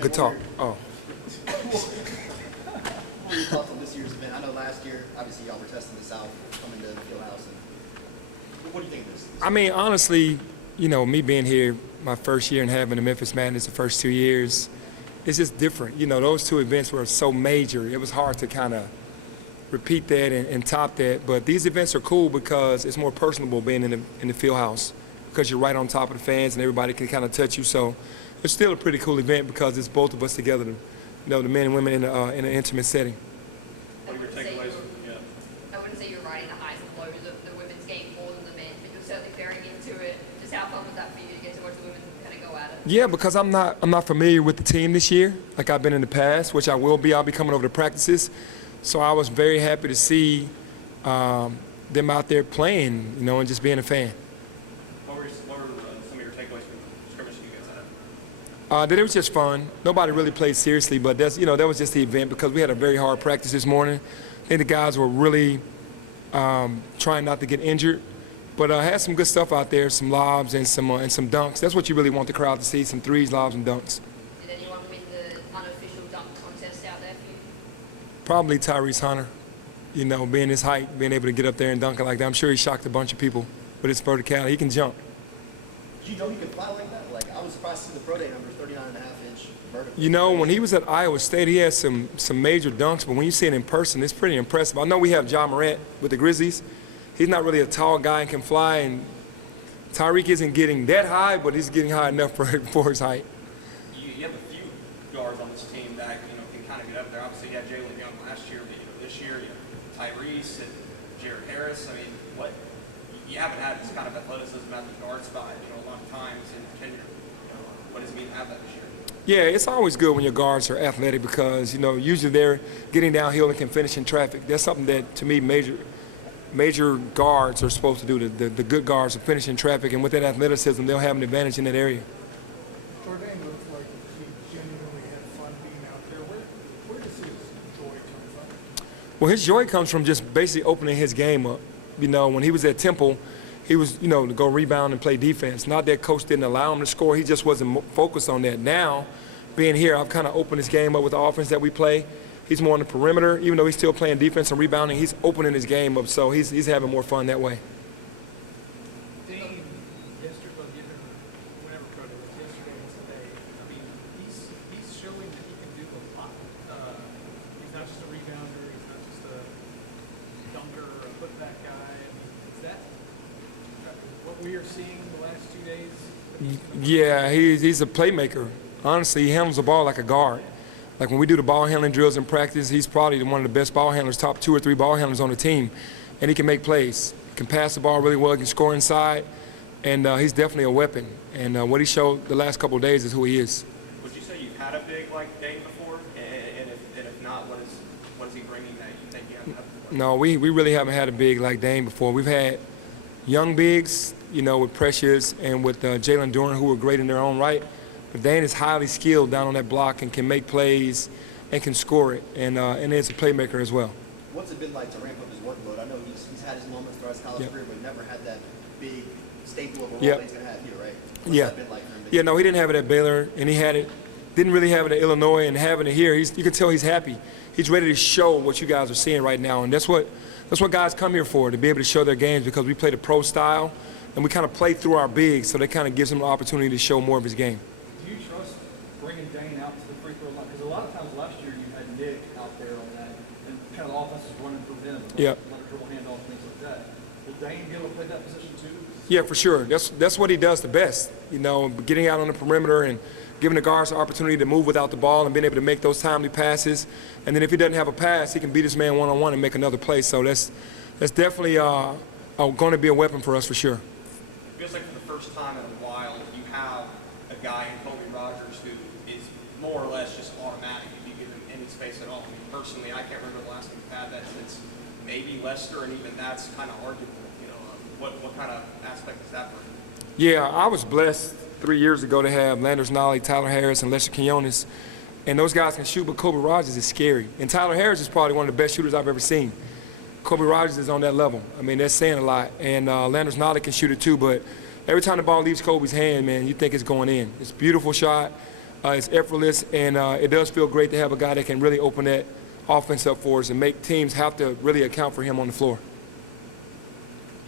Good talk. Oh. What were your thoughts on this year's event? I know last year, obviously, y'all were testing this out, coming to the field house. And what do you think of this? I mean, honestly, you know, me being here my first year and having the Memphis Madness the first 2 years, it's just different. You know, those two events were so major. It was hard to kind of repeat that and top that. But these events are cool because it's more personable being in the field house because you're right on top of the fans and everybody can kind of touch you. So it's still a pretty cool event because it's both of us together, you know, the men and women in an intimate setting. What are your takeaways? I wouldn't say you're riding the highs and lows of the women's game more than the men's, but you're certainly bearing into it. Just how fun was that for you to get to watch the women kind of go at it? Yeah, because I'm not familiar with the team this year like I've been in the past, which I will be. I'll be coming over to practices. So I was very happy to see them out there playing, you know, and just being a fan. What were some of your takeaways from the scrimmage you guys had? That it was just fun. Nobody really played seriously, but that's, you know, that was just the event because we had a very hard practice this morning. I think the guys were really trying not to get injured, but had some good stuff out there, some lobs and some dunks. That's what you really want the crowd to see: some threes, lobs, and dunks. Did anyone win the unofficial dunk contest out there for you? Probably Tyrese Hunter. You know, being his height, being able to get up there and dunk it like that. I'm sure he shocked a bunch of people with his verticality. He can jump. Did you know he could fly like that? Like, I was surprised to see the pro day number, 39.5-inch vertical. You know, when he was at Iowa State, he had some major dunks, but when you see it in person, it's pretty impressive. I know we have Ja Morant with the Grizzlies. He's not really a tall guy and can fly, and Tyreek isn't getting that high, but he's getting high enough for his height. You have a few guards on this team that, you know, can kind of get up there. Obviously, you had Jalen Young last year, but, you know, this year you have Tyrese and Jared Harris. I mean, you haven't had this kind of athleticism at the guard spot, you know, a lot of times in tenure. You know, what does it mean to have that this year? Yeah, it's always good when your guards are athletic because, you know, usually they're getting downhill and can finish in traffic. That's something that, to me, major guards are supposed to do. The good guards are finishing traffic, and with that athleticism, they'll have an advantage in that area. Jordan looked like he genuinely had fun being out there. Where does his joy come from? Well, his joy comes from just basically opening his game up. You know, when he was at Temple, he was, you know, to go rebound and play defense. Not that coach didn't allow him to score. He just wasn't focused on that. Now, being here, I've kind of opened his game up with the offense that we play. He's more on the perimeter. Even though he's still playing defense and rebounding, he's opening his game up, so he's having more fun that way. Dane, yesterday, whenever Cody was yesterday and today, I mean, he's showing that he can do a lot. He's not just a rebounder. He's not just a dunker or a putback guy. I mean, is that what we are seeing the last 2 days? Yeah, he's a playmaker. Honestly, he handles the ball like a guard. Like when we do the ball handling drills in practice, he's probably one of the best ball handlers, top 2 or 3 ball handlers on the team. And he can make plays. He can pass the ball really well, he can score inside, and he's definitely a weapon. And what he showed the last couple of days is who he is. Would you say you've had a big like Dane before? And if not, what is he bringing that you think you haven't had before? No, we really haven't had a big like Dane before. We've had young bigs, you know, with Precious and with Jalen Duren, who were great in their own right. But Dane is highly skilled down on that block and can make plays and can score it, and is a playmaker as well. What's it been like to ramp up his workload? I know he's had his moments throughout his college career, but never had that big staple of a role that he's going to have here, right? What's that been like for him? Yeah, no, he didn't have it at Baylor, and he had it, didn't really have it at Illinois, and having it here, you can tell he's happy. He's ready to show what you guys are seeing right now, and that's what guys come here for, to be able to show their games, because we play the pro style, and we kind of play through our bigs, so that kind of gives him an opportunity to show more of his game. Do you trust bringing Dane out to the free throw line? Because a lot of times last year you had Nick out there on that, and kind of the offense was running through him. Yep. A lot of dribble handoff, things like that. Will Dane be able to play that position too? Yeah, for sure. That's what he does the best. You know, getting out on the perimeter and giving the guards the opportunity to move without the ball and being able to make those timely passes. And then if he doesn't have a pass, he can beat his man one-on-one and make another play. So that's definitely going to be a weapon for us for sure. It feels like for the first time in a while, you have a guy in Kobe Rogers who is more or less just automatic if you give him any space at all. I mean, personally, I can't remember the last time we've had that since maybe Lester, and even that's kind of arguable. You know, what kind of aspect is that for him? Yeah, I was blessed 3 years ago to have Landers Nolly, Tyler Harris, and Lester Quinones. And those guys can shoot, but Kobe Rogers is scary. And Tyler Harris is probably one of the best shooters I've ever seen. Kobe Rogers is on that level. I mean, that's saying a lot. And Landers Nolly can shoot it too, but every time the ball leaves Kobe's hand, man, you think it's going in. It's a beautiful shot. It's effortless, and it does feel great to have a guy that can really open that offense up for us and make teams have to really account for him on the floor.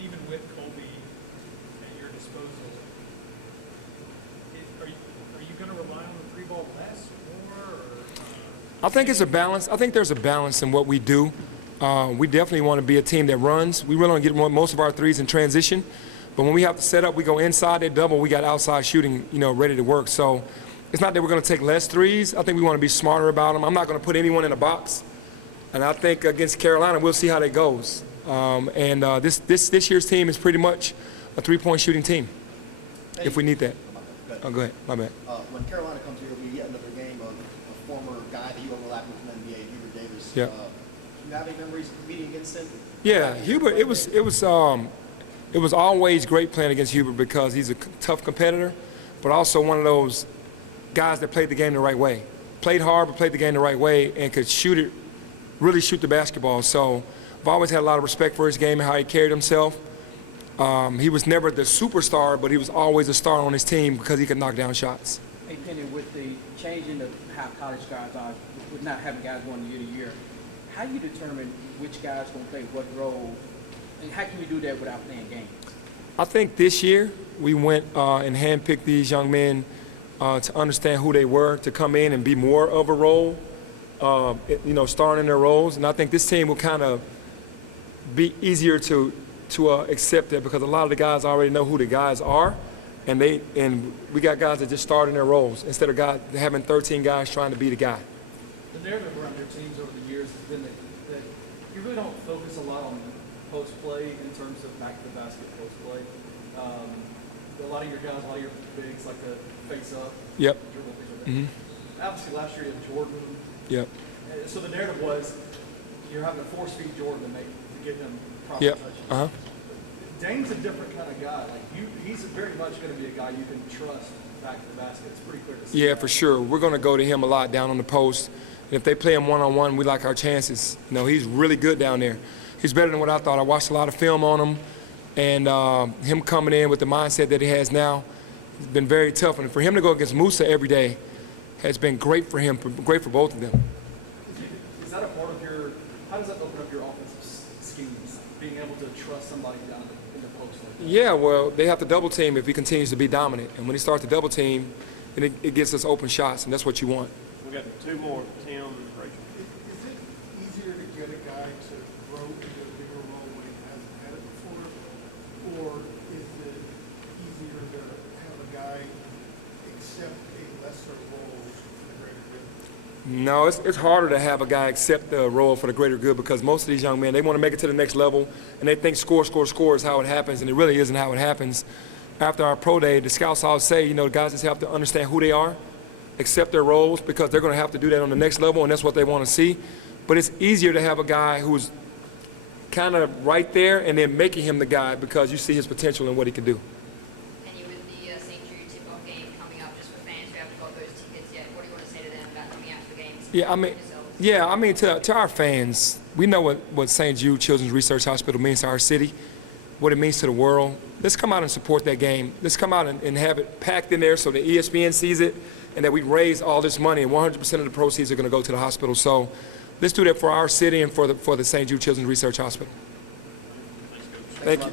Even with Colby at your disposal, are you going to rely on the 3-ball less, more? Or, I think it's a balance. I think there's a balance in what we do. We definitely want to be a team that runs. We really want to get most of our threes in transition. But when we have to set up, we go inside that double, we got outside shooting, ready to work. So it's not that we're going to take less threes. I think we want to be smarter about them. I'm not going to put anyone in a box. And I think against Carolina, we'll see how that goes. This year's team is pretty much a three-point shooting team, if we need that. Oh, go ahead. My bad. When Carolina comes here, we get another game of a former guy that you overlapped with in the NBA, Hubert Davis. Yeah. Do you have any memories of competing against him? Yeah, Hubert. It was always great playing against Hubert because he's a tough competitor, but also one of those guys that played the game the right way. Played hard, but played the game the right way and could really shoot the basketball. So I've always had a lot of respect for his game and how he carried himself. He was never the superstar, but he was always a star on his team because he could knock down shots. Hey, Penny, with the changing of how college guys are, with not having guys going year to year, how do you determine which guys going to play what role, and how can you do that without playing games? I think this year we went and handpicked these young men to understand who they were, to come in and be more of a role, starring in their roles. And I think this team will kind of be easier to accept that because a lot of the guys already know who the guys are, and we got guys that just start in their roles instead of having 13 guys trying to be the guy. The narrative around your teams over the years has been that you really don't focus a lot on post play in terms of back to the basket post play. A lot of your guys, a lot of your bigs like to face up. Yep. Dribble, things like that. Mm-hmm. Obviously, last year you had Jordan. Yep. So the narrative was you're having to force feed Jordan to get him proper Yep. touches. Uh-huh. Dame's a different kind of guy. He's very much going to be a guy you can trust back to the basket. It's pretty clear to see. Yeah, that. for sure. We're going to go to him a lot down on the post. And if they play him one-on-one, we like our chances. He's really good down there. He's better than what I thought. I watched a lot of film on him, and him coming in with the mindset that he has now, it's been very tough. And for him to go against Musa every day has been great for him, great for both of them. Is that a part of how does that open up your offensive schemes, being able to trust somebody down in the post like that? Yeah, well, they have to double team if he continues to be dominant. And when he starts to double team, then it gets us open shots, and that's what you want. We got two more, Tim and Rachel. Is it easier to get a guy to grow into a bigger role when he hasn't had it before? Or is it easier to have a guy accept a lesser role for the greater good? No, it's harder to have a guy accept the role for the greater good because most of these young men, they want to make it to the next level, and they think score is how it happens, and it really isn't how it happens. After our pro day, the scouts always say, the guys just have to understand who they are, accept their roles because they're going to have to do that on the next level, and that's what they want to see. But it's easier to have a guy who's kind of right there and then making him the guy because you see his potential and what he can do. And with the St. Jude tip-off game coming up, just for fans who haven't got those tickets yet, what do you want to say to them about coming out to the games? To our fans, we know what St. Jude Children's Research Hospital means to our city, what it means to the world. Let's come out and support that game. Let's come out and have it packed in there so that ESPN sees it and that we raise all this money, and 100% of the proceeds are going to go to the hospital. So let's do that for our city and for the St. Jude Children's Research Hospital. Thank you.